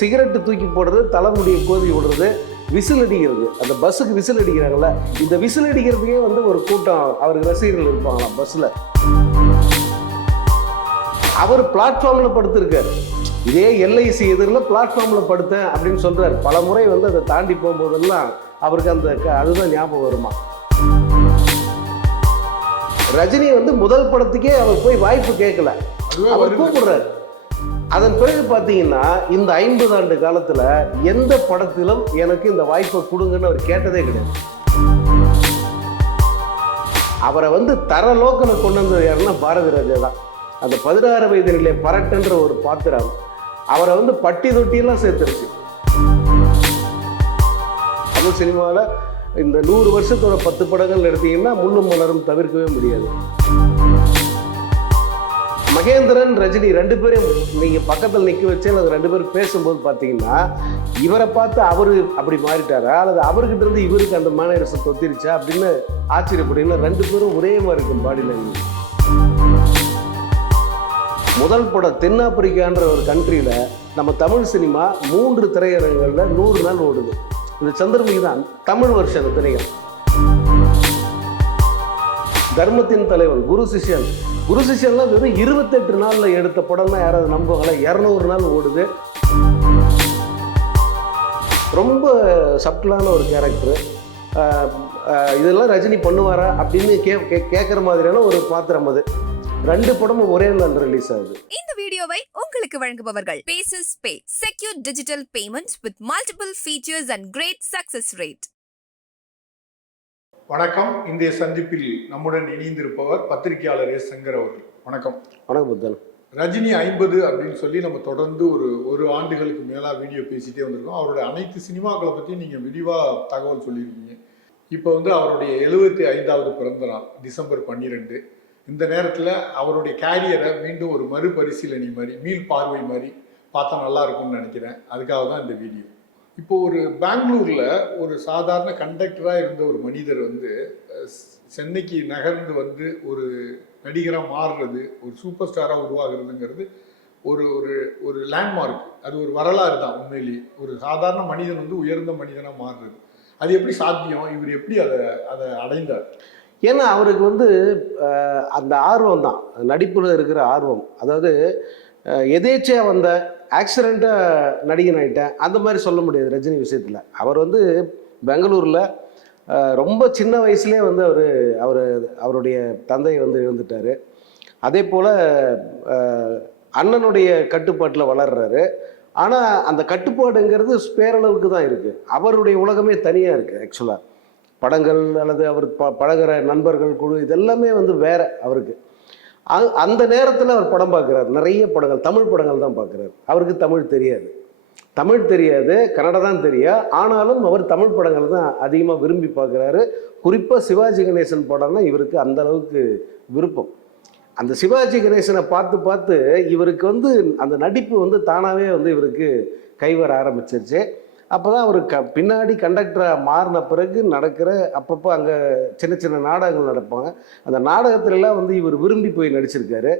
Cigarette தூக்கி போடுறது, தலைமுடியை கோதி விடுறது, விசில் அடிக்கிறது, அந்த பஸ்ஸுக்கு விசில் அடிக்கிறாங்கல்ல, இந்த விசில் அடிக்கிறதுக்கே வந்து ஒரு கூட்டம் அவருக்கு ரசிகர்கள் இருப்பாங்களாம் பஸ்ஸில். அவர் பிளாட்ஃபார்மில் படுத்திருக்காரு, இதே எல்ஐசி எதிரில் பிளாட்ஃபார்மில் படுத்தேன் அப்படின்னு சொல்கிறார். பல முறை வந்து அதை தாண்டி போகும்போதெல்லாம் அவருக்கு அந்த அதுதான் ஞாபகம் வருமா. ரஜினி வந்து முதல் படத்துக்கே அவர் போய் வாய்ப்பு கேட்கல, அவர் கூப்பிடுறாரு. அதன் பிறகு பார்த்தீங்கன்னா இந்த 50 ஆண்டு காலத்தில் எந்த படத்திலும் எனக்கு இந்த வாய்ப்பை கொடுங்கன்னு அவர் கேட்டதே கிடையாது. அவரை வந்து தர லோக்கில் கொண்டு வந்தது யாருன்னா பாரதி ராஜா தான். அந்த 16 வயது நிலை பரட்டுன்ற ஒரு பாத்திரம் அவரை வந்து பட்டி தொட்டியெல்லாம் சேர்த்துருச்சு. தமிழ் சினிமாவில் இந்த 100 வருஷத்தோட 10 படங்கள் எடுத்தீங்கன்னா முள்ளும் மலரும் தவிர்க்கவே முடியாது. மகேந்திரன், ரஜினி 2 பேரும் நீங்கள் பக்கத்தில் நிற்க வச்சு அது 2 பேரும் பேசும்போது பார்த்தீங்கன்னா இவரை பார்த்து அவரு அப்படி மாறிட்டாரா அல்லது அவர்கிட்ட இருந்து இவருக்கு அந்த மேனரிசம் தொத்திருச்சா அப்படின்னு ஆச்சரியப்படுங்க. 2 பேரும் ஒரே மாதிரி இருக்கும் பாடி லாங்குவேஜ். முதல் படம் தென்னாப்பிரிக்கான்ற ஒரு கண்ட்ரியில் நம்ம தமிழ் சினிமா 3 திரையரங்குகளில் 100 நாள் ஓடுது. இந்த சந்திரமுகி தான் தமிழ் வருஷம் திரைகள். தர்மத்தின் தலைவன், குரு சிஷ்யன்லாம் வெறும் 28 நாளில் எடுத்த படம் தான். யாராவது நம்புவாங்களா? 200 நாள் ஓடுது. ரொம்ப சப்டலான ஒரு கேரக்டரு. இதெல்லாம் ரஜினி பண்ணுவாரா அப்படின்னு கேட்குற மாதிரியான ஒரு பாத்திரம் அது. 2 படமும் ஒரே நாள் ரிலீஸ் ஆகுது. இந்த வீடியோவை உங்களுக்கு வழங்குபவர்கள் பேசஸ் pay, secure digital payments with multiple features and great success rate. வணக்கம். இன்றைய சந்திப்பில் நம்முடன் இணைந்திருப்பவர் பத்திரிகையாளர் எஸ். சங்கர் அவர்கள். வணக்கம். வணக்கம் புத்தன். ரஜினி 50 அப்படின்னு சொல்லி நம்ம தொடர்ந்து ஒரு ஆண்டுகளுக்கு மேலாக வீடியோ பேசிகிட்டே வந்திருக்கோம். அவருடைய அனைத்து சினிமாக்களை பற்றி நீங்கள் விரிவாக தகவல் சொல்லியிருக்கீங்க. இப்போ வந்து அவருடைய 75வது பிறந்த நாள் டிசம்பர் 12. இந்த நேரத்தில் அவருடைய கேரியரை மீண்டும் ஒரு மறுபரிசீலனை மாதிரி, மீள் பார்வை மாதிரி பார்த்தா நல்லா இருக்கும்னு நினைக்கிறேன். அதுக்காக தான் இந்த வீடியோ. இப்போ ஒரு பெங்களூரில் ஒரு சாதாரண கண்டக்டராக இருந்த ஒரு மனிதர் வந்து சென்னைக்கு நகர்ந்து வந்து ஒரு நடிகராக மாறுறது, ஒரு சூப்பர் ஸ்டாராக உருவாகிறதுங்கிறது ஒரு ஒரு ஒரு லேண்ட்மார்க். அது ஒரு வரலாறு தான் உண்மையிலேயே. ஒரு சாதாரண மனிதன் வந்து உயர்ந்த மனிதனாக மாறுறது, அது எப்படி சாத்தியம்? இவர் எப்படி அதை அடைந்தார்? ஏன்னா அவருக்கு வந்து அந்த ஆர்வம் தான், நடிப்பில் இருக்கிற ஆர்வம். அதாவது எதேச்சையாக வந்த ஆக்சிடெண்ட்டாக நடிகன் ஆகிட்டேன் அந்த மாதிரி சொல்ல முடியாது ரஜினி விஷயத்தில். அவர் வந்து பெங்களூரில் ரொம்ப சின்ன வயசுலேயே வந்து அவருடைய தந்தை வந்து இழந்துட்டார். அதே போல் அண்ணனுடைய கட்டுப்பாட்டில் வளர்றாரு. ஆனால் அந்த கட்டுப்பாடுங்கிறது பேரளவுக்கு தான் இருக்குது. அவருடைய உலகமே தனியாக இருக்குது. ஆக்சுவலாக படங்கள் அல்லது அவர் பழகிற நண்பர்கள் குழு இதெல்லாமே வந்து வேற அவருக்கு. அந்த நேரத்தில் அவர் படம் பார்க்குறாரு, நிறைய படங்கள், தமிழ் படங்கள் தான் பார்க்குறாரு. அவருக்கு தமிழ் தெரியாது, கன்னடம் தான் தெரியும். ஆனாலும் அவர் தமிழ் படங்கள் தான் அதிகமாக விரும்பி பார்க்குறாரு. குறிப்பாக சிவாஜி கணேசன் படம்னா இவருக்கு அந்த அளவுக்கு விருப்பம். அந்த சிவாஜி கணேசனை பார்த்து இவருக்கு வந்து அந்த நடிப்பு வந்து தானாகவே வந்து இவருக்கு கைவர ஆரம்பிச்சிருச்சு. அப்போ தான் அவர் பின்னாடி கண்டக்டராக மாறின பிறகு நடக்கிற அப்பப்போ அங்கே சின்ன சின்ன நாடகங்கள் நடப்பாங்க. அந்த நாடகத்துலலாம் வந்து இவர் விரும்பி போய் நடிச்சிருக்காரு.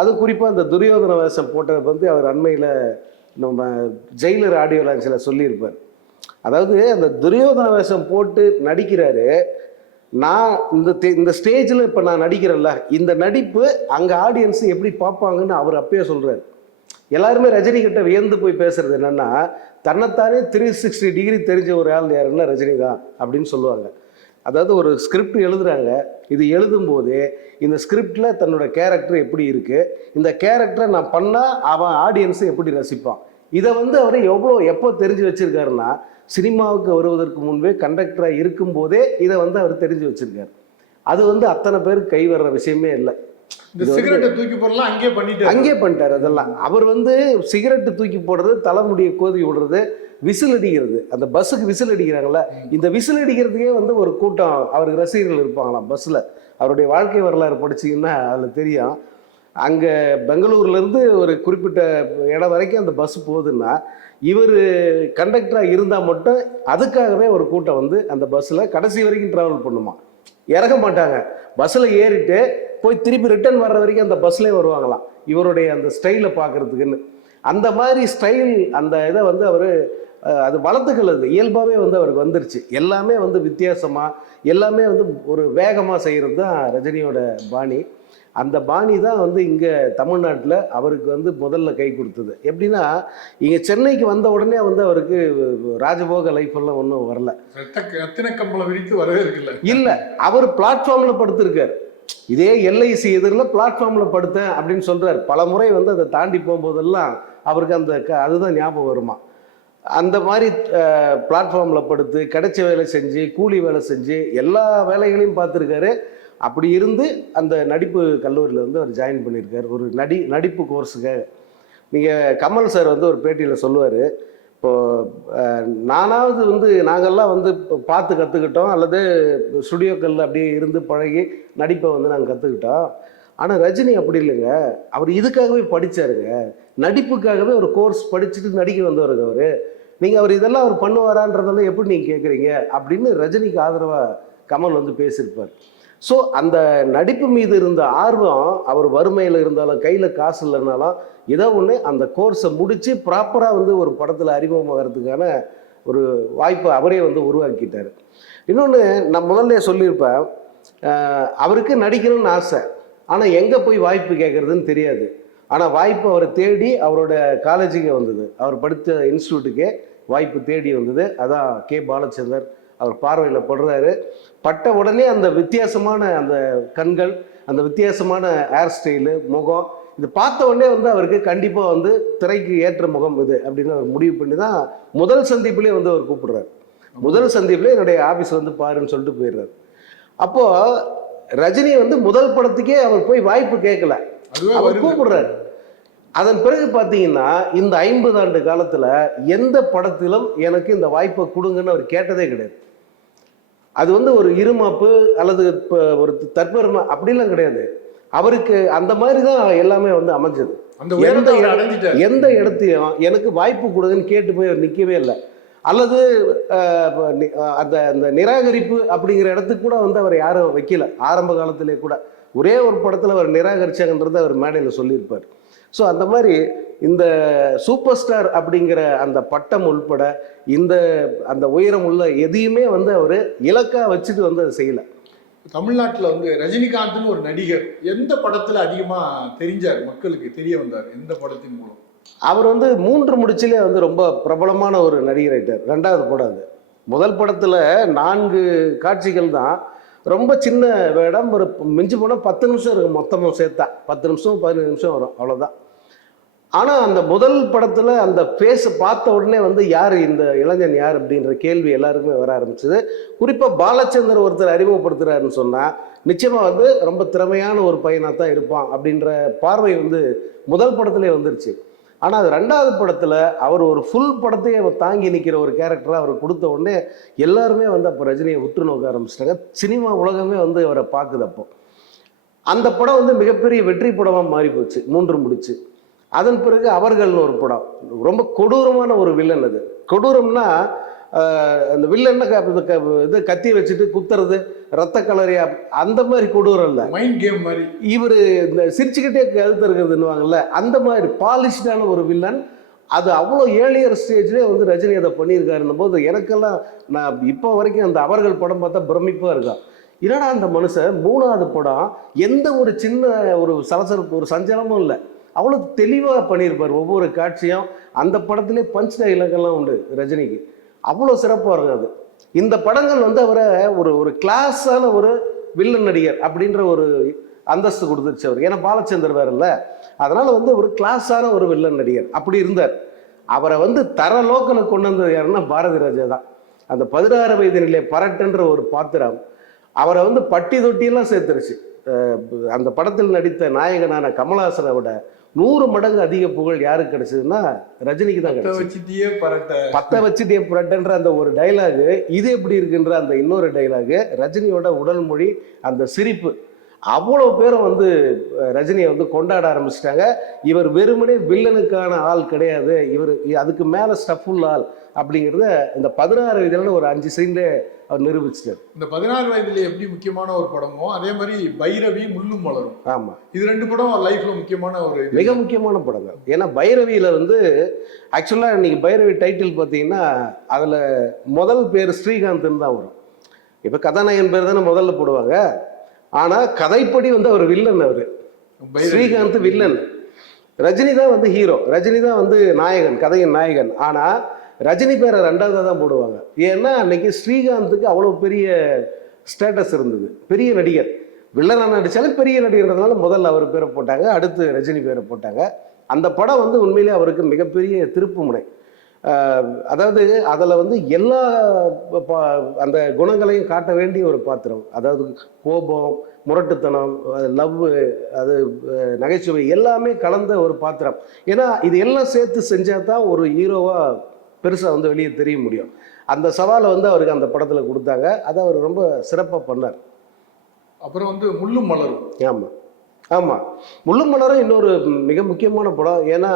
அது குறிப்பாக அந்த துரியோதன வேஷம் போட்டதை வந்து அவர் அண்மையில் நம்ம ஜெயிலர் ஆடியோ லான்ச்சில் சொல்லியிருப்பார். அதாவது அந்த துரியோதன வேஷம் போட்டு நடிக்கிறாரு. நான் இந்த ஸ்டேஜில் இப்போ நான் நடிக்கிறேன்ல, இந்த நடிப்பு அங்கே ஆடியன்ஸு எப்படி பார்ப்பாங்கன்னு அவர் அப்பயே சொல்கிறார். எல்லாருமே ரஜினி கிட்ட வியந்து போய் பேசுறது என்னன்னா, தன்னைத்தானே 360 டிகிரி தெரிஞ்ச ஒரு ஆள் யாருன்னா ரஜினி தான் அப்படின்னு சொல்லுவாங்க. அதாவது ஒரு ஸ்கிரிப்ட் எழுதுறாங்க, இது எழுதும்போதே இந்த ஸ்கிரிப்டில் தன்னோட கேரக்டர் எப்படி இருக்குது, இந்த கேரக்டரை நான் பண்ணால் அவன் ஆடியன்ஸை எப்படி ரசிப்பான், இதை வந்து அவர் எப்போ தெரிஞ்சு வச்சுருக்காருன்னா சினிமாவுக்கு வருவதற்கு முன்பே கண்டக்டராக இருக்கும்போதே இதை வந்து அவர் தெரிஞ்சு வச்சுருக்காரு. அது வந்து அத்தனை பேருக்கு கை வர்ற விஷயமே இல்லை. அங்கே பண்ணிட்டார். அதெல்லாம் அவர் வந்து சிகரெட்டு தூக்கி போடுறது, தலைமுடியை கோதி விடுறது, விசில் அடிக்கிறது, அந்த பஸ்ஸுக்கு விசில் அடிக்கிறாங்கள, இந்த விசில் அடிக்கிறதுக்கே வந்து ஒரு கூட்டம் அவருக்கு ரசிகர்கள் இருப்பாங்களாம் பஸ்ஸில். அவருடைய வாழ்க்கை வரலாறு படிச்சிங்கன்னா அதில் தெரியும். அங்கே பெங்களூர்லேருந்து ஒரு குறிப்பிட்ட இடம் வரைக்கும் அந்த பஸ் போகுதுன்னா இவர் கண்டக்டராக இருந்தால் மட்டும் அதுக்காகவே ஒரு கூட்டம் வந்து அந்த பஸ்ஸில் கடைசி வரைக்கும் ட்ராவல் பண்ணுமா. இறங்க மாட்டாங்க, பஸ்ஸில் ஏறிட்டு போய் திருப்பி ரிட்டர்ன் வர்ற வரைக்கும் அந்த பஸ்லேயே வருவாங்களாம், இவருடைய அந்த ஸ்டைலை பார்க்குறதுக்குன்னு. அந்த மாதிரி ஸ்டைல் அந்த இதை வந்து அவர் அது வளர்த்துக்கிறது இயல்பாகவே வந்து அவருக்கு வந்துருச்சு. எல்லாமே வந்து வித்தியாசமாக, எல்லாமே வந்து ஒரு வேகமாக செய்கிறது தான் ரஜினியோட பாணி. அந்த பாணி தான் வந்து இங்கே தமிழ்நாட்டில் அவருக்கு வந்து முதல்ல கை கொடுத்தது. எப்படின்னா, இங்கே சென்னைக்கு வந்த உடனே வந்து அவருக்கு ராஜபோக லைஃப் எல்லாம் ஒன்றும் வரல. ரத்தின கம்பளம் விரித்து வரவே இருக்குல்ல. இல்லை, அவர் பிளாட்ஃபார்மில் படுத்திருக்கார். இதே எல்ஐசி எதிரில் பிளாட்ஃபார்மில் படுத்தேன் அப்படின்னு சொல்கிறார். பல முறை வந்து அதை தாண்டி போகும்போதெல்லாம் அவருக்கு அந்த அதுதான் ஞாபகம் வருமா. அந்த மாதிரி பிளாட்ஃபார்மில் படுத்து கிடைச்ச வேலை செஞ்சு, கூலி வேலை செஞ்சு, எல்லா வேலைகளையும் பார்த்துருக்காரு. அப்படி இருந்து அந்த நடிப்பு கல்லூரியில் வந்து அவர் ஜாயின் பண்ணியிருக்கார் ஒரு நடிப்பு கோர்ஸுக்காக. நீங்கள் கமல் சார் வந்து ஒரு பேட்டியில் சொல்லுவார், இப்போது நானாவது வந்து நாங்கள்லாம் வந்து பார்த்து கற்றுக்கிட்டோம், அல்லது ஸ்டுடியோக்களில் அப்படியே இருந்து பழகி நடிப்பை வந்து நாங்கள் கற்றுக்கிட்டோம். ஆனால் ரஜினி அப்படி இல்லைங்க, அவர் இதுக்காகவே படித்தாருங்க, நடிப்புக்காகவே ஒரு கோர்ஸ் படிச்சுட்டு நடிக்க வந்தவருங்க அவர். நீங்கள் அவர் இதெல்லாம் அவர் பண்ணுவாரான்றதெல்லாம் எப்படி நீங்கள் கேட்குறீங்க அப்படின்னு ரஜினிக்கு ஆதரவாக கமல் வந்து பேசியிருப்பார். ஸோ அந்த நடிப்பு மீது இருந்த ஆர்வம், அவர் வறுமையில் இருந்தாலும் கையில் காசு இல்லைனாலும் ஏதோ ஒன்று அந்த கோர்ஸை முடித்து ப்ராப்பராக வந்து ஒரு படத்தில் அறிமுகமாகிறதுக்கான ஒரு வாய்ப்பை அவரே வந்து உருவாக்கிட்டார். இன்னொன்று நான் முதல்ல சொல்லியிருப்பேன், அவருக்கு நடிக்கணும்னு ஆசை, ஆனால் எங்கே போய் வாய்ப்பு கேட்குறதுன்னு தெரியாது. ஆனால் வாய்ப்பு அவரை தேடி அவரோட காலேஜுக்கே வந்தது, அவர் படித்த இன்ஸ்டியூட்டுக்கே வாய்ப்பு தேடி வந்தது. அதான் கே பாலச்சந்தர் அவர் பார்வையில் படுறாரு. பட்ட உடனே அந்த வித்தியாசமான அந்த கண்கள், அந்த வித்தியாசமான ஹேர் ஸ்டைலு, முகம், இது பார்த்த உடனே வந்து அவருக்கு கண்டிப்பாக வந்து திரைக்கு ஏற்ற முகம் இது அப்படின்னு அவர் முடிவு பண்ணி தான் முதல் சந்திப்புலேயே வந்து அவர் கூப்பிடுறாரு. முதல் சந்திப்புலேயே என்னுடைய ஆஃபீஸ் வந்து பாருன்னு சொல்லிட்டு போயிடுறாரு. அப்போது ரஜினி வந்து முதல் படத்துக்கே அவர் போய் வாய்ப்பு கேட்கல, அவர் கூப்பிடுறாரு. அதன் பிறகு பார்த்தீங்கன்னா இந்த 50 ஆண்டு காலத்தில் எந்த படத்திலும் எனக்கு இந்த வாய்ப்பை கொடுங்கன்னு அவர் கேட்டதே கிடையாது. அது வந்து ஒரு இருமாப்பு அல்லது ஒரு தற்பெருமை அப்படிலாம் கிடையாது. அவருக்கு அந்த மாதிரி தான் எல்லாமே வந்து அமைஞ்சது. எந்த இடத்தையும் எனக்கு வாய்ப்பு கொடுங்கன்னு கேட்டு போய் அவர் நிற்கவே இல்லை. அல்லது அந்த அந்த நிராகரிப்பு அப்படிங்கிற இடத்துக்கு கூட வந்து அவர் யாரும் வைக்கல. ஆரம்ப காலத்திலே கூட ஒரே ஒரு படத்தில் அவர் நிராகரிச்சாங்கன்றதை அவர் மேடையில் சொல்லியிருப்பார். ஸோ அந்த மாதிரி இந்த சூப்பர் ஸ்டார் அப்படிங்கிற அந்த பட்டம் உள்பட இந்த அந்த உயரம் உள்ள எதையுமே வந்து அவர் இலக்கா வச்சுட்டு வந்து அதை செய்யலை. தமிழ்நாட்டில் வந்து ரஜினிகாந்த்னு ஒரு நடிகர் எந்த படத்தில் அதிகமாக தெரிஞ்சார், மக்களுக்கு தெரிய வந்தார், எந்த படத்தின் மூலம்? அவர் வந்து 3 முடிச்சிலே வந்து ரொம்ப பிரபலமான ஒரு நடிகர் ஆயிட்டார். 2வது படம் அது. முதல் படத்தில் 4 காட்சிகள் தான், ரொம்ப சின்ன வேடம், ஒரு மிஞ்சி போனால் 10 நிமிஷம் இருக்கும் மொத்தமாக சேர்த்தா, 10 நிமிஷம் 15 நிமிஷம் வரும், அவ்வளோதான். ஆனால் அந்த முதல் படத்தில் அந்த ஃபேஸை பார்த்த உடனே வந்து யார் இந்த இளைஞன் யார் அப்படின்ற கேள்வி எல்லாருக்குமே வர ஆரம்பிச்சது. குறிப்பாக பாலச்சந்தர் ஒருத்தர் அறிமுகப்படுத்துகிறாருன்னு சொன்னால் நிச்சயமாக வந்து ரொம்ப திறமையான ஒரு பையனாக தான் இருப்பான் அப்படின்ற பார்வை வந்து முதல் படத்துலேயே வந்துருச்சு. ஆனால் அது 2வது படத்தில் அவர் ஒரு ஃபுல் படத்தையே அவர் தாங்கி நிற்கிற ஒரு கேரக்டராக அவர் கொடுத்த உடனே எல்லாருமே வந்து அப்போ ரஜினியை உற்று நோக்க ஆரம்பிச்சிட்டாங்க. சினிமா உலகமே வந்து அவரை பார்க்குது. அப்போ அந்த படம் வந்து மிகப்பெரிய வெற்றி படமாக மாறி போச்சு 3 முடிச்சு. அதன் பிறகு அவர்கள்னு ஒரு படம், ரொம்ப கொடூரமான ஒரு வில்லன். அது கொடூரம்னா அந்த வில்லன்னா இது கத்தி வச்சுட்டு குத்துறது, ரத்த கலரியா, அந்த மாதிரி கொடூரம் இல்லை, மைண்ட் கேம் மாதிரி. இவர் இந்த சிரிச்சுக்கிட்டே கழுத்து இருக்கிறதுன்னுவாங்கல்ல, அந்த மாதிரி பாலிஷ்டான ஒரு வில்லன். அது அவ்வளோ ஏர்லியர் ஸ்டேஜ்லேயே வந்து ரஜினி அதை பண்ணியிருக்காருன்னும் போது எனக்கெல்லாம் நான் இப்போ வரைக்கும் அந்த அவர்கள் படம் பார்த்தா பிரமிப்பாக இருக்கான். என்னடா அந்த மனுஷன் 3வது படம் எந்த ஒரு சின்ன ஒரு சலசலப்பு ஒரு சஞ்சலமும் இல்லை, அவ்வளோ தெளிவாக பண்ணியிருப்பார் ஒவ்வொரு காட்சியும். அந்த படத்திலே பஞ்ச் டைலாக்லாம் உண்டு ரஜினிக்கு, அவ்வளோ சிறப்பாக இருக்காது. இந்த படங்கள் வந்து அவரை ஒரு கிளாஸான ஒரு வில்லன் நடிகர் அப்படின்ற ஒரு அந்தஸ்து கொடுத்துருச்சு அவர். ஏன்னா பாலச்சந்தர் வேற இல்லை, அதனால் வந்து ஒரு கிளாஸான ஒரு வில்லன் நடிகர் அப்படி இருந்தார். அவரை வந்து தர லோக்கலுக்கு கொண்டு வந்தது யாருன்னா பாரதி ராஜா தான். அந்த 16 வயது நிலை பரட்டுன்ற ஒரு பாத்திரம் அவரை வந்து பட்டி தொட்டியெல்லாம் சேர்த்துருச்சு. அந்த படத்தில் நடித்த நாயகனான கமலஹாசனை விட 100 மடங்கு அதிக புகழ் யாருக்கு கிடைச்சதுன்னா ரஜினிக்கு தான் கிடைச்சது. பத்த வச்சுட்டே புரட்டன்ற அந்த ஒரு டைலாகு, இது எப்படி இருக்குன்ற அந்த இன்னொரு டைலாகு, ரஜினியோட உடல் மொழி, அந்த சிரிப்பு, அவ்வளோ பேரும் வந்து ரஜினியை வந்து கொண்டாட ஆரம்பிச்சிட்டாங்க. இவர் வெறுமனே வில்லனுக்கான ஆள் கிடையாது, இவர் அதுக்கு மேலே ஸ்டஃபுல் ஆள் அப்படிங்கிறத இந்த 16 வயதுல ஒரு 5 சீன்ல அவர் நிரூபிச்சிட்டார். இந்த 16 வயதுல எப்படி முக்கியமான ஒரு படமோ அதே மாதிரி பைரவி, முள்ளும் மலரும், ஆமாம், இது 2 படம் லைஃப்ல முக்கியமான ஒரு மிக முக்கியமான படங்கள். ஏன்னா பைரவியில் வந்து ஆக்சுவலாக இன்னைக்கு பைரவி டைட்டில் பார்த்தீங்கன்னா அதில் முதல் பேர் ஸ்ரீகாந்த்னு தான் வரும். இப்போ கதாநாயகன் பேர் தானே முதல்ல போடுவாங்க. ஆனால் கதைப்படி வந்து அவர் வில்லன், அவர் ஸ்ரீகாந்த் வில்லன், ரஜினி தான் வந்து ஹீரோ, ரஜினி தான் வந்து நாயகன், கதையின் நாயகன். ஆனால் ரஜினி பேரை 2வது தான் போடுவாங்க. ஏன்னா அன்னைக்கு ஸ்ரீகாந்துக்கு அவ்வளோ பெரிய ஸ்டேட்டஸ் இருந்தது, பெரிய நடிகர், வில்லனாக நடித்தாலும் பெரிய நடிகர்ன்றதுனால முதல்ல அவர் பேரை போட்டாங்க, அடுத்து ரஜினி பேரை போட்டாங்க. அந்த படம் வந்து உண்மையிலே அவருக்கு மிகப்பெரிய திருப்பு முனை. அதாவது அதில் வந்து எல்லா அந்த குணங்களையும் காட்ட வேண்டிய ஒரு பாத்திரம். அதாவது கோபம், முரட்டுத்தனம், லவ், அது நகைச்சுவை எல்லாமே கலந்த ஒரு பாத்திரம். ஏன்னா இது எல்லாம் சேர்த்து செஞ்சால் தான் ஒரு ஹீரோவாக பெருசாக வந்து வெளியே தெரிய முடியும். அந்த சவாலை வந்து அவருக்கு அந்த படத்தில் கொடுத்தாங்க. அதை அவர் ரொம்ப சிறப்பாக பண்ணார். அப்புறம் வந்து முள்ளும் மலரும். ஆமாம் ஆமாம், முள்ளும் மலரும் இன்னொரு மிக முக்கியமான படம். ஏன்னா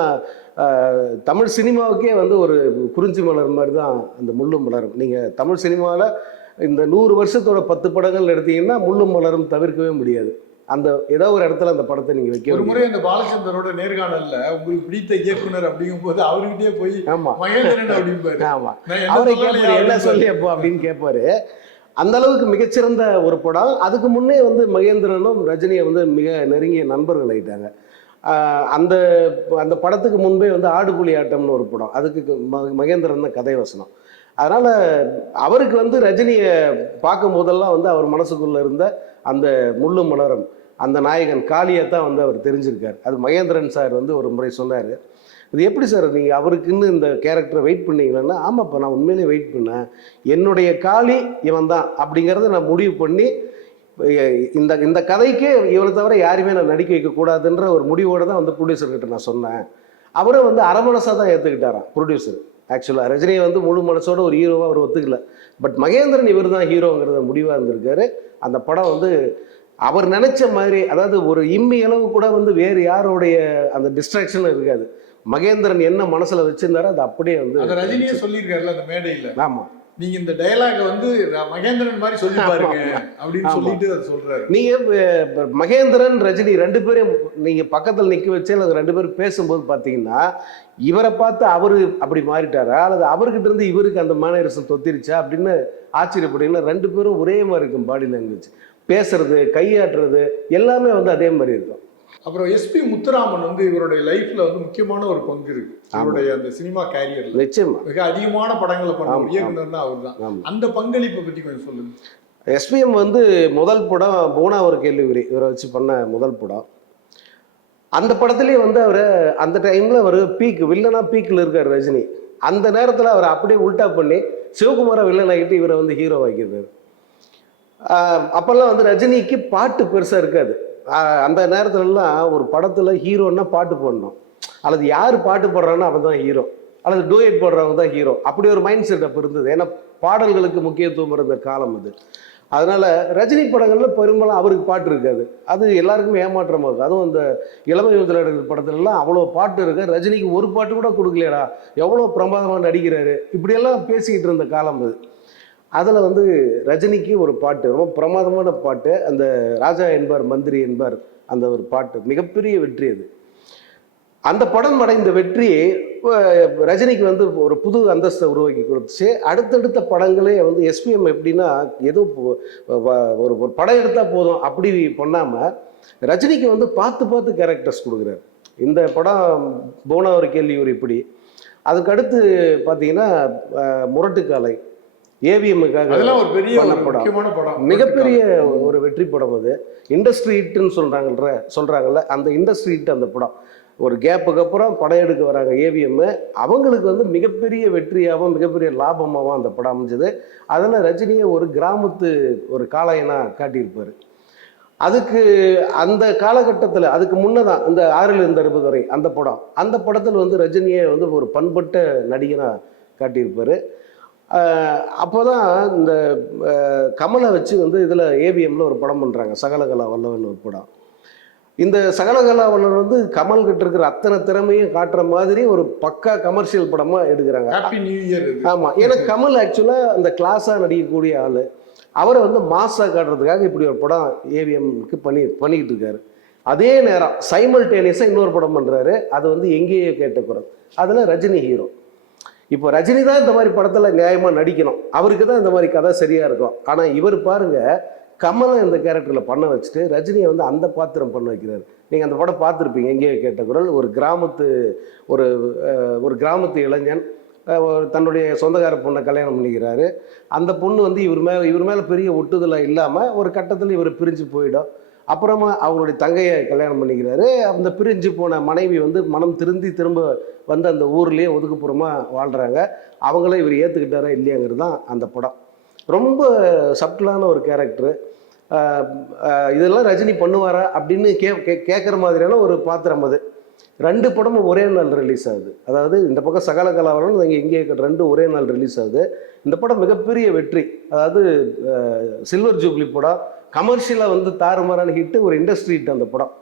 தமிழ் சினிமாவுக்கே வந்து ஒரு குறிஞ்சி மலர் மாதிரி தான் அந்த முள்ளும் மலரும். நீங்கள் தமிழ் சினிமாவில் இந்த 100 வருஷத்தோட 10 படங்கள் எடுத்தீங்கன்னா முள்ளும் மலரும் தவிர்க்கவே முடியாது. அந்த ஏதோ ஒரு இடத்துல அந்த படத்தை நீங்கள் வைக்க. ஒரு முறை இந்த பாலச்சந்தரோட நேர்காணல்ல உங்களுக்கு பிடித்த இயக்குனர் அப்படிங்கும் போது அவர்கிட்டயே போய் மகேந்திரன் அப்படிம்பாரு. ஆமாம், அவரை கேட்பாரு என்ன சொல்லி அப்போ அப்படின்னு கேட்பாரு. அந்த அளவுக்கு மிகச்சிறந்த ஒரு படம். அதுக்கு முன்னே வந்து மகேந்திரனும் ரஜினியை வந்து மிக நெருங்கிய நண்பர்கள் ஆயிட்டாங்க. அந்த அந்த படத்துக்கு முன்பே வந்து ஆடுபுலி ஆட்டம்னு ஒரு படம், அதுக்கு மகேந்திரன் தான் கதை வசனம். அதனால் அவருக்கு வந்து ரஜினியை பார்க்கும் போதெல்லாம் வந்து அவர் மனசுக்குள்ளே இருந்த அந்த முள்ளும் மலரும், அந்த நாயகன் காளியை தான் வந்து அவர் தெரிஞ்சிருக்கார். அது மகேந்திரன் சார் வந்து ஒரு முறை சொன்னார், இது எப்படி சார் நீங்கள் அவருக்குன்னு இந்த கேரக்டரை வெயிட் பண்ணீங்களன்னா, ஆமாப்பா நான் உண்மையிலே வெயிட் பண்ணேன், என்னுடைய காளி இவன் தான் அப்படிங்கிறத நான் முடிவு பண்ணி இந்த இந்த கதைக்கு இவரை தவிர யாருமே நான் நடிக்க வைக்கக்கூடாதுன்ற ஒரு முடிவோடு தான் வந்து ப்ரொடியூசர்கிட்ட நான் சொன்னேன். அவரும் வந்து அரை மனசாக தான் ஏற்றுக்கிட்டாராம் ப்ரொடியூசர். ஆக்சுவலாக ரஜினியை வந்து முழு மனசோட ஒரு ஹீரோவாக அவர் ஒத்துக்கல. பட் மகேந்திரன் இவர் தான் ஹீரோங்கிறத முடிவாக இருந்திருக்காரு. அந்த படம் வந்து அவர் நினைச்ச மாதிரி, அதாவது ஒரு இம்மி அளவு கூட வந்து வேறு யாருடைய அந்த டிஸ்ட்ராக்ஷனும் இருக்காது. மகேந்திரன் என்ன மனசுல வச்சிருந்தாரோ அது அப்படியே வந்து ரஜினியே சொல்லியிருக்காருல்ல அந்த மேடையில். ஆமா, நீங்க இந்த டயலாக வந்து மகேந்திரன் மாதிரி சொல்லி பாருங்க அப்படின்னு சொல்லிட்டு அதை சொல்றாரு. நீங்க மகேந்திரன் ரஜினி 2 பேரும் நீங்க பக்கத்தில் நிக்க வச்சு அல்லது 2 பேரும் பேசும்போது பாத்தீங்கன்னா இவரை பார்த்து அவரு அப்படி மாறிட்டாரா அல்லது அவர்கிட்ட இருந்து இவருக்கு அந்த மேனரிசம் தொத்திருச்சா அப்படின்னு ஆச்சரியப்படுறீங்களா? 2 பேரும் ஒரே மாதிரி இருக்கும் பாடி லாங்குவேஜ், பேசுறது, கையாட்டுறது எல்லாமே வந்து அதே மாதிரி இருக்கும். அப்புறம் எஸ்பி முத்துராமன் வந்து இவருடைய லைஃப்ல வந்து முக்கியமான ஒரு பங்கு இருக்கு. இவருடைய அந்த சினிமா கேரியர்ல நிச்சயமா மிக அதிகமான படங்களை பண்ண இயக்குனர் தான் அவர் தான். அந்த பங்களிப்பை பத்தி கொஞ்சம் சொல்லுங்க. எஸ்பிஎம் வந்து முதல் படம் போனா ஒரு கேள்விக்குறி, இவரை வச்சு பண்ண முதல் படம். அந்த படத்துலேயே வந்து அவர் அந்த டைம்ல அவர் வில்லனா பீக்கில் இருக்கார் ரஜினி. அந்த நேரத்தில் அவர் அப்படியே உல்டா பண்ணி சிவகுமாரை வில்லன் ஆகிட்டு இவரை வந்து ஹீரோ ஆக்கிடுறாரு. அப்பெல்லாம் வந்து ரஜினிக்கு பாட்டு பெருசா இருக்காது. அந்த நேரத்துலலாம் ஒரு படத்துல ஹீரோன்னா பாட்டு போடணும், அல்லது யார் பாட்டு போடுறான்னா அவன் தான் ஹீரோ, அல்லது டூயட் போடுறவங்க தான் ஹீரோ, அப்படி ஒரு மைண்ட் செட் அப்போ இருந்தது. ஏன்னா பாடல்களுக்கு முக்கியத்துவம் இருந்த காலம் அது. அதனால ரஜினி படங்கள்ல பெரும்பாலும் அவருக்கு பாட்டு இருக்காது. அது எல்லாருக்குமே ஏமாற்றமாக இருக்கும். அதுவும் இந்த இளமை முதலீடு படத்துலலாம் அவ்வளோ பாட்டு இருக்கு, ரஜினிக்கு ஒரு பாட்டு கூட கொடுக்கலையடா, எவ்வளோ பிரமாதமாக நடிக்கிறாரு, இப்படியெல்லாம் பேசிக்கிட்டு இருந்த காலம் அது. அதில் வந்து ரஜினிக்கு ஒரு பாட்டு, ரொம்ப பிரமாதமான பாட்டு, அந்த ராஜா என்பார் மந்திரி என்பார், அந்த ஒரு பாட்டு மிகப்பெரிய வெற்றி. அது அந்த படம் அடைந்த வெற்றி ரஜினிக்கு வந்து ஒரு புது அந்தஸ்தை உருவாக்கி கொடுத்துச்சு. அடுத்தடுத்த படங்களே வந்து எஸ்பிஎம் எப்படின்னா ஏதோ ஒரு படம் எடுத்தால் போதும் அப்படி பண்ணாமல் ரஜினிக்கு வந்து பார்த்து பார்த்து கேரக்டர்ஸ் கொடுக்குறாரு. இந்த படம் போனா ஒரு கேள்வி இப்படி. அதுக்கு அடுத்து பார்த்தீங்கன்னா முரட்டுக்காலை ஏவிஎம்முக்காக ஒரு பெரிய படம், மிகப்பெரிய ஒரு வெற்றி படம். அது இண்டஸ்ட்ரி ஹிட்னு சொல்றாங்கல்ல, அந்த இண்டஸ்ட்ரி ஹிட் அந்த படம். ஒரு கேப்புக்கு அப்புறம் படம் எடுக்க வராங்க ஏவிஎம், அவங்களுக்கு வந்து மிகப்பெரிய வெற்றியாகவும் மிகப்பெரிய லாபமாகவும் அந்த படம் அமைஞ்சது. அதில் ரஜினியை ஒரு கிராமத்து ஒரு காளையனா காட்டியிருப்பார். அதுக்கு அந்த காலகட்டத்தில் அதுக்கு முன்னதான் இந்த 6ல் 60 வரை அந்த படத்தில் வந்து ரஜினியை வந்து ஒரு பண்பட்ட நடிகனாக காட்டியிருப்பார். அப்போ தான் இந்த கமலை வச்சு வந்து இதில் ஏவிஎம்மில் ஒரு படம் பண்ணுறாங்க, சகலகலா வல்லவன் ஒரு படம். இந்த சகலகலா வல்லவன் வந்து கமல் கிட்ட இருக்கிற அத்தனை திறமையும் காட்டுற மாதிரி ஒரு பக்கா கமர்ஷியல் படமாக எடுக்கிறாங்க. Happy new year. ஆமாம், ஏன்னா கமல் ஆக்சுவலாக அந்த கிளாஸாக நடிக்கக்கூடிய ஆள், அவரை வந்து மாஸாக காட்டுறதுக்காக இப்படி ஒரு படம் ஏவிஎம்க்கு பண்ணிக்கிட்டு இருக்காரு. அதே நேரம் சைமல்டேனியஸாக இன்னொரு படம் பண்ணுறாரு, அது வந்து எங்கேயோ கேட்ட குரல். அதில் ரஜினி ஹீரோ. இப்போ ரஜினி தான் இந்த மாதிரி படத்தில் நியாயமாக நடிக்கணும், அவருக்கு தான் இந்த மாதிரி கதை சரியாக இருக்கும். ஆனால் இவர் பாருங்க, கமலை இந்த கேரக்டரில் பண்ண வச்சுட்டு ரஜினியை வந்து அந்த பாத்திரம் பண்ண வைக்கிறாரு. நீங்கள் அந்த படம் பார்த்துருப்பீங்க, எங்கேயோ கேட்ட குரல். ஒரு கிராமத்து இளைஞன் தன்னுடைய சொந்தக்கார பொண்ணை கல்யாணம் பண்ணிக்கிறாரு. அந்த பொண்ணு வந்து இவர் மேலே பெரிய ஒட்டுதலாக இல்லாமல் ஒரு கட்டத்தில் இவர் பிரிஞ்சு போயிடும். அப்புறமா அவங்களுடைய தங்கையை கல்யாணம் பண்ணிக்கிறாரு. அந்த பிரிஞ்சு போன மனைவி வந்து மனம் திரும்ப வந்து அந்த ஊர்லேயே ஒதுக்குப்புறமாக வாழ்கிறாங்க. அவங்கள இவர் ஏற்றுக்கிட்டாரா இல்லையாங்கிறது தான் அந்த படம். ரொம்ப சப்டிலான ஒரு கேரக்டரு. இதெல்லாம் ரஜினி பண்ணுவாரா அப்படின்னு கேட்குற மாதிரியான ஒரு பாத்திரம் அது. 2 படமும் ஒரே நாள் ரிலீஸ் ஆகுது. அதாவது இந்த பக்கம் சகலகலாவலன், இங்கே 2 ஒரே நாள் ரிலீஸ் ஆகுது. இந்த படம் மிகப்பெரிய வெற்றி. அதாவது சில்வர் ஜூப்ளி படம், கமர்ஷியலாக வந்து தாறுமாறான ஹிட்டு, ஒரு இண்டஸ்ட்ரி ஹிட் அந்த படம்.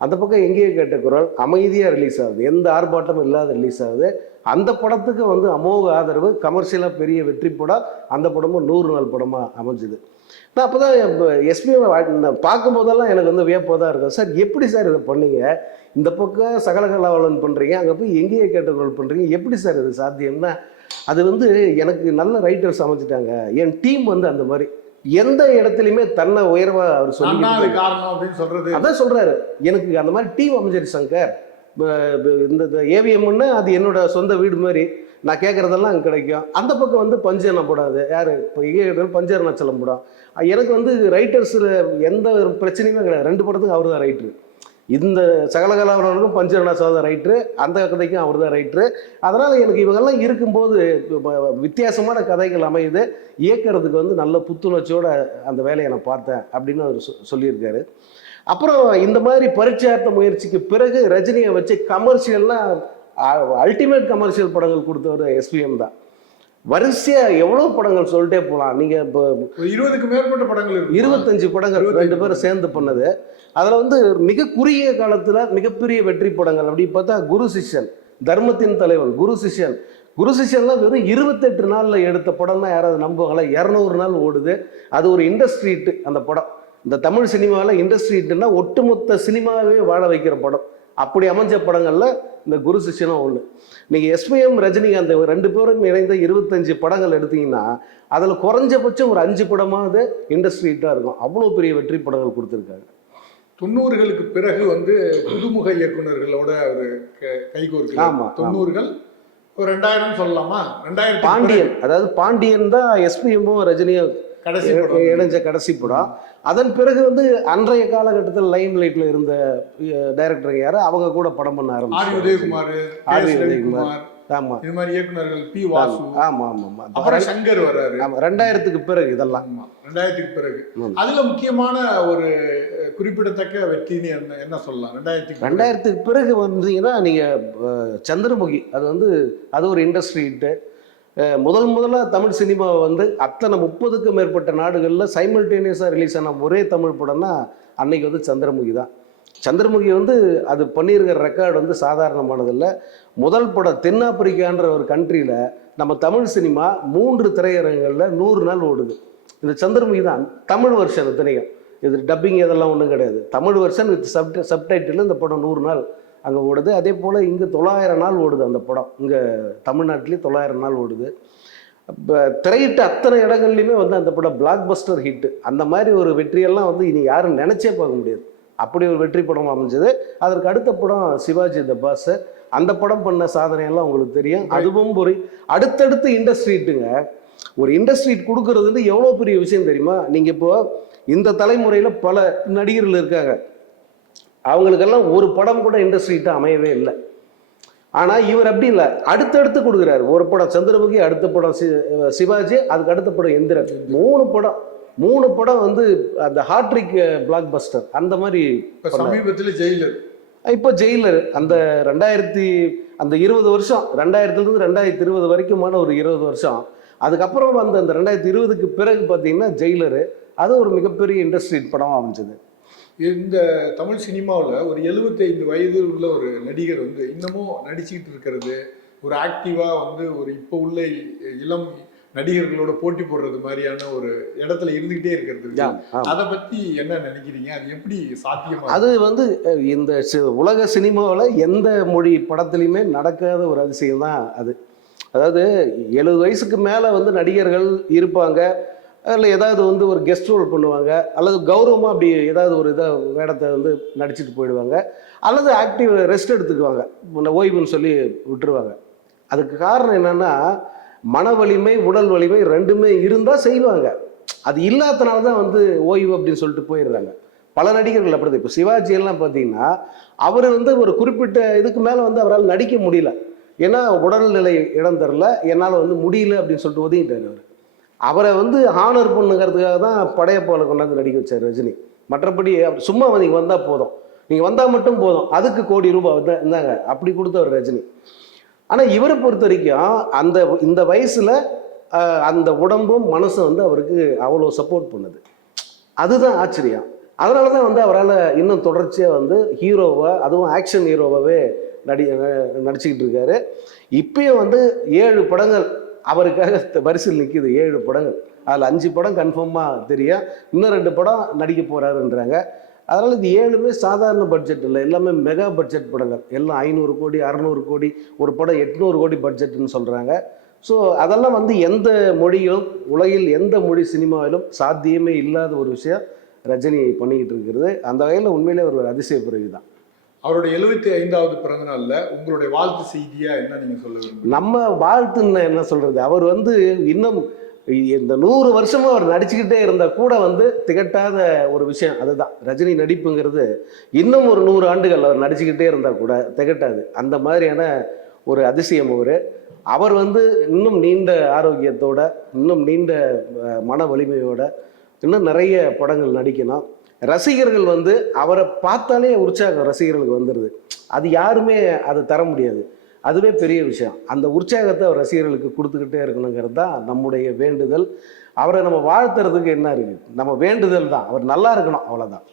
அந்த பக்கம் எங்கேயோ கேட்ட குரல் அமைதியாக ரிலீஸ் ஆகுது, எந்த ஆர்ப்பாட்டமும் இல்லாத ரிலீஸ் ஆகுது. அந்த படத்துக்கு வந்து அமோக ஆதரவு, கமர்ஷியலாக பெரிய வெற்றி படம். அந்த படமும் 100 நாள் படமாக அமைஞ்சுது. நான் அப்போ தான் எஸ்பிஎம் பார்க்கும்போதெல்லாம் எனக்கு வந்து வியப்பாக தான் இருக்கும். சார் எப்படி சார் இதை பண்ணீங்க? இந்த பக்கம் சகலகலாவலன் பண்ணுறீங்க, அங்கே போய் எங்கேயோ கேட்ட குரல் பண்ணுறீங்க, எப்படி சார் இது சாத்தியம்னா, அது வந்து எனக்கு நல்ல ரைட்டர்ஸ் அமைச்சிட்டாங்க. என் டீம் வந்து அந்த மாதிரி எந்த இடத்துலையுமே தன்னை உயர்வா அவர் சொல்லி காரணம் அப்படின்னு சொல்றது. அதான் சொல்றாரு, எனக்கு அந்த மாதிரி டீம் அமைஞ்சிரு சங்கர். இந்த ஏவிஎம்னு அது என்னோட சொந்த வீடு மாதிரி, நான் கேட்குறதெல்லாம் அங்கே கிடைக்கும். அந்த பக்கம் வந்து பஞ்சரண போடாது யார், இப்போ எங்கே பஞ்சரணாச்சலம் படம். எனக்கு வந்து ரைட்டர்ஸில் எந்த ஒரு பிரச்சனையுமே கிடையாது. 2 படத்துக்கும் அவர் தான் ரைட்ரு. இந்த சகலகலாவலனுக்கும் பஞ்சரணாச்சலம் தான் ரைட்ரு, அந்த கதைக்கும் அவர் தான் ரைட்ரு. அதனால் எனக்கு இவங்கெல்லாம் இருக்கும்போது வித்தியாசமான கதைகள் அமையுது, இயக்கிறதுக்கு வந்து நல்ல புத்துணர்ச்சியோட அந்த வேலையை நான் பார்த்தேன் அப்படின்னு அவர் சொல்லியிருக்காரு. அப்புறம் இந்த மாதிரி பரீட்சார்த்த முயற்சிக்கு பிறகு ரஜினியை வச்சு கமர்ஷியல்லாம் அல்டிமேட் கமர்ஷியல் படங்கள் கொடுத்தவர் எஸ்பிஎம் தான். வரிசையா எவ்வளவு படங்கள் சொல்லிட்டே போகலாம். நீங்க இப்போ 20க்கு மேற்பட்ட படங்கள், 25 படங்கள் 2 பேரும் சேர்ந்து பண்ணது. அதுல வந்து மிக குறுகிய காலத்துல மிகப்பெரிய வெற்றி படங்கள் அப்படி பார்த்தா குரு சிஷ்யன், தர்மத்தின் தலைவன், குரு சிஷ்யன்லாம் வெறும் 28 நாள்ல எடுத்த படம் தான். யாராவது நம்புவாங்களா? 200 நாள் ஓடுது. அது ஒரு இண்டஸ்ட்ரி ஹிட் அந்த படம். இந்த தமிழ் சினிமாவில் இண்டஸ்ட்ரி ஹிட்னா ஒட்டுமொத்த சினிமாவே வாழ வைக்கிற படம். அப்படி அமைஞ்ச படங்கள்ல இந்த குரு சிஷ்யனும் ஒன்று. நீங்கள் எஸ்பிஎம் ரஜினிகாந்த் 2 பேரும் இணைந்த 25 படங்கள் எடுத்தீங்கன்னா அதில் குறைஞ்சபட்சம் ஒரு 5 படமாவது இண்டஸ்ட்ரி ஹிட்டாக இருக்கும். அவ்வளோ பெரிய வெற்றி படங்கள் கொடுத்துருக்காங்க. 90களுக்கு பிறகு வந்து புதுமுக இயக்குநர்களோட அவர் கைகோர்க்கு. ஆமாம், 90கள் ஒரு 2000 சொல்லலாமா? 2000 பாண்டியன், அதாவது பாண்டியன் தான் எஸ்பிஎம்மும் ரஜினியும் இணைஞ்ச கடைசி படம். அதன் பிறகு வந்து அன்றைய காலகட்டத்தில் லைம் லைட்ல இருந்த டைரக்டர் யாரு, அவங்க கூட படம் பண்ண ஆரம்பிச்சாங்க. உதயகுமார், ஆமா, இது மாதிரி இயக்குனர்கள் பி வாசு. ஆமா ஆமா ஆமா. அப்புறம் சங்கர் வர்றாரு. ஆமா, 2000க்கு பிறகு இதெல்லாம். 2000க்கு பிறகு அதுல முக்கியமான ஒரு குறிப்பிடத்தக்க வெற்றின்னு என்ன சொல்லலாம்? 2000க்கு பிறகு வந்தீங்கன்னா நீங்க சந்திரமுகி, அது வந்து அது ஒரு இண்டஸ்ட்ரி ஹிட்டு. முதலாக தமிழ் சினிமாவை வந்து அத்தனை 30க்கும் மேற்பட்ட நாடுகளில் சைமல்டேனியஸாக ரிலீஸ் ஆன ஒரே தமிழ் படம்னா அன்னைக்கு வந்து சந்திரமுகி தான். சந்திரமுகி வந்து அது பண்ணியிருக்கிற ரெக்கார்டு வந்து சாதாரணமானதில்லை. முதல் படம் தென்னாப்பிரிக்கான்ற ஒரு கண்ட்ரியில் நம்ம தமிழ் சினிமா 3 திரையரங்குகளில் 100 நாள் ஓடுது. இந்த சந்திரமுகி தான் தமிழ் வருஷன். இத்தனையும் இது டப்பிங் இதெல்லாம் ஒன்றும் கிடையாது. தமிழ் வருஷன் வித் சப்டைட்டில் இந்த படம் 100 நாள் அங்கே ஓடுது. அதே போல் இங்கே 900 நாள் ஓடுது அந்த படம். இங்கே தமிழ்நாட்டிலேயே 900 நாள் ஓடுது. இப்போ திரையிட்ட அத்தனை இடங்கள்லையுமே வந்து அந்த படம் பிளாக் பஸ்டர் ஹிட்டு. அந்த மாதிரி ஒரு வெற்றியெல்லாம் வந்து இனி யாரும் நினச்சே பார்க்க முடியாது. அப்படி ஒரு வெற்றி படம் அமைஞ்சது. அதற்கு அடுத்த படம் சிவாஜி த பாஸ். அந்த படம் பண்ண சாதனையெல்லாம் உங்களுக்கு தெரியும். அதுவும் ஒரு அடுத்தடுத்து இண்டஸ்ட்ரி ஹிட்டுங்க. ஒரு இண்டஸ்ட்ரி ஹிட் கொடுக்கறதுன்னு எவ்வளோ பெரிய விஷயம் தெரியுமா? நீங்கள் இப்போ இந்த தலைமுறையில் பல நடிகர்கள் இருக்காங்க, அவங்களுக்கெல்லாம் ஒரு படம் கூட இண்டஸ்ட்ரி ஹிட்டாக அமையவே இல்லை. ஆனால் இவர் அப்படி இல்லை, அடுத்தடுத்து கொடுக்குறாரு. ஒரு படம் சந்திரமுகி, அடுத்த படம் சிவாஜி, அதுக்கு அடுத்த படம் எந்திரன். 3 படம் வந்து அந்த ஹாட்ரிக் பிளாக் பஸ்டர். அந்த மாதிரி சமீபத்தில் ஜெயிலர், இப்போ ஜெயிலர் அந்த 2000 அந்த 20 வருஷம், 2000லேருந்து 2020 வரைக்குமான ஒரு 20 வருஷம் அதுக்கப்புறம் அந்த 2020க்கு பிறகு பார்த்தீங்கன்னா ஜெயிலரு, அது ஒரு மிகப்பெரிய இண்டஸ்ட்ரி படம் அமைஞ்சது. இந்த தமிழ் சினிமாவில் ஒரு 75 வயது உள்ள ஒரு நடிகர் வந்து இன்னமும் நடிச்சுக்கிட்டு இருக்கிறது, ஒரு ஆக்டிவாக வந்து ஒரு இப்போ உள்ள இளம் நடிகர்களோட போட்டி போடுறது மாதிரியான ஒரு இடத்துல இருந்துகிட்டே இருக்கிறது, அதை பத்தி என்ன நினைக்கிறீங்க? அது எப்படி சாத்தியமா? அது வந்து இந்த உலக சினிமாவில் எந்த மொழி படத்துலையுமே நடக்காத ஒரு அதிசயம் தான் அது. அதாவது 70 வயசுக்கு மேலே வந்து நடிகர்கள் இருப்பாங்க, அதில் ஏதாவது வந்து ஒரு கெஸ்ட் ரோல் பண்ணுவாங்க, அல்லது கௌரவமாக அப்படி ஏதாவது ஒரு வேடத்தை வந்து நடிச்சுட்டு போயிடுவாங்க, அல்லது ஆக்டிவ் ரெஸ்ட் எடுத்துக்குவாங்க, ஓய்வுன்னு சொல்லி விட்டுருவாங்க. அதுக்கு காரணம் என்னன்னா, மன வலிமை உடல் வலிமை ரெண்டுமே இருந்தால் செய்வாங்க. அது இல்லாதனால தான் வந்து ஓய்வு அப்படின்னு சொல்லிட்டு போயிடுறாங்க. பல நடிகர்கள் அப்படி. இப்போ சிவாஜி எல்லாம் பார்த்தீங்கன்னா அவர் வந்து ஒரு குறிப்பிட்ட இதுக்கு மேலே வந்து அவரால் நடிக்க முடியல, ஏன்னா உடல்நிலை இடம் தரல, என்னால் வந்து முடியல அப்படின்னு சொல்லிட்டு ஒதுங்கிட்டார். அவரை வந்து ஹானர் பண்ணுங்கிறதுக்காக தான் படையப்பாவில் கொண்டாந்து நடிக்க வச்சார் ரஜினி. மற்றபடி சும்மா நீங்கள் வந்தால் போதும், நீங்கள் வந்தால் மட்டும் போதும், அதுக்கு ₹1 கோடி இருந்தாங்க அப்படி கொடுத்தவர் ரஜினி. ஆனால் இவரை பொறுத்த வரைக்கும் இந்த வயசில் அந்த உடம்பும் மனசும் வந்து அவருக்கு அவ்வளோ சப்போர்ட் பண்ணுது. அதுதான் ஆச்சரியம். அதனால தான் வந்து அவரால் இன்னும் தொடர்ச்சியாக வந்து ஹீரோவாக, அதுவும் ஆக்ஷன் ஹீரோவாகவே நடிச்சுக்கிட்டு இருக்காரு. இப்பயும் வந்து 7 படங்கள் அவருக்காக வரிசையில் நிற்கிது. 7 படங்கள், அதில் 5 படம் கன்ஃபார்மாக தெரியும், இன்னும் 2 படம் நடிக்க போகிறாருன்றாங்க. அதனால் இது 7மே சாதாரண பட்ஜெட் இல்லை, எல்லாமே மெகா பட்ஜெட் படங்கள். எல்லாம் 500 கோடி 600 கோடி, ஒரு படம் 800 கோடி பட்ஜெட்டுன்னு சொல்கிறாங்க. ஸோ அதெல்லாம் வந்து எந்த மொழியிலும், உலகில் எந்த மொழி சினிமாவிலும் சாத்தியமே இல்லாத ஒரு விஷயம் ரஜினி பண்ணிக்கிட்டு இருக்கிறது. அந்த வகையில் உண்மையிலே ஒரு அதிசய பிறகு தான். அவருடைய 75வது பிறந்த நாளில் உங்களுடைய வாழ்த்து செய்தியா என்ன நீங்க சொல்ல விரும்புறீங்க? நம்ம வாழ்த்துன்னு என்ன சொல்றது, அவர் வந்து இன்னும் இந்த 100 வருஷமா அவர் நடிச்சுக்கிட்டே இருந்தா கூட வந்து திகட்டாத ஒரு விஷயம் அதுதான். ரஜினி நடிப்புங்கிறது இன்னும் ஒரு 100 ஆண்டுகள் அவர் நடிச்சுக்கிட்டே இருந்தா கூட திகட்டாது. அந்த மாதிரியான ஒரு அதிசயம் அவர் வந்து இன்னும் நீண்ட ஆரோக்கியத்தோட, இன்னும் நீண்ட மன வலிமையோட இன்னும் நிறைய படங்கள் நடிக்கணும். ரசிகர்கள் வந்து அவரை பார்த்தாலே உற்சாகம் ரசிகர்களுக்கு வந்துடுது. அது யாருமே அதை தர முடியாது. அதுவே பெரிய விஷயம். அந்த உற்சாகத்தை அவர் ரசிகர்களுக்கு கொடுத்துக்கிட்டே இருக்கணுங்கிறது தான் நம்முடைய வேண்டுதல். அவரை நம்ம வாழ்த்துறதுக்கு என்ன இருக்கு, நம்ம வேண்டுதல் தான் அவர் நல்லா இருக்கணும், அவ்வளோதான்.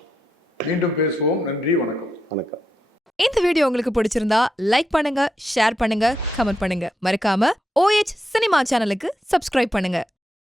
மீண்டும் பேசுவோம். நன்றி, வணக்கம். வணக்கம். இந்த வீடியோ உங்களுக்கு பிடிச்சிருந்தா லைக் பண்ணுங்க, ஷேர் பண்ணுங்க, கமெண்ட் பண்ணுங்க. மறக்காம OH சினிமா சேனலுக்கு சப்ஸ்கிரைப் பண்ணுங்க.